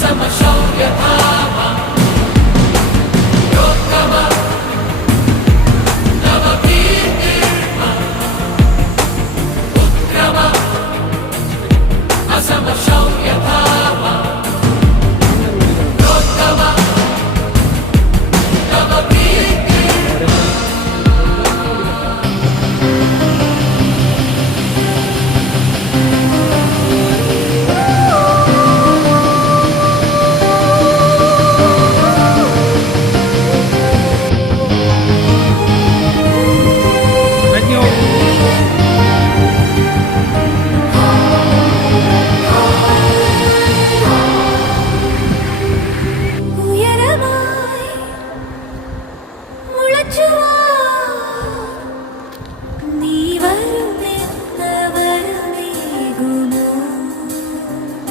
怎么守也抛 to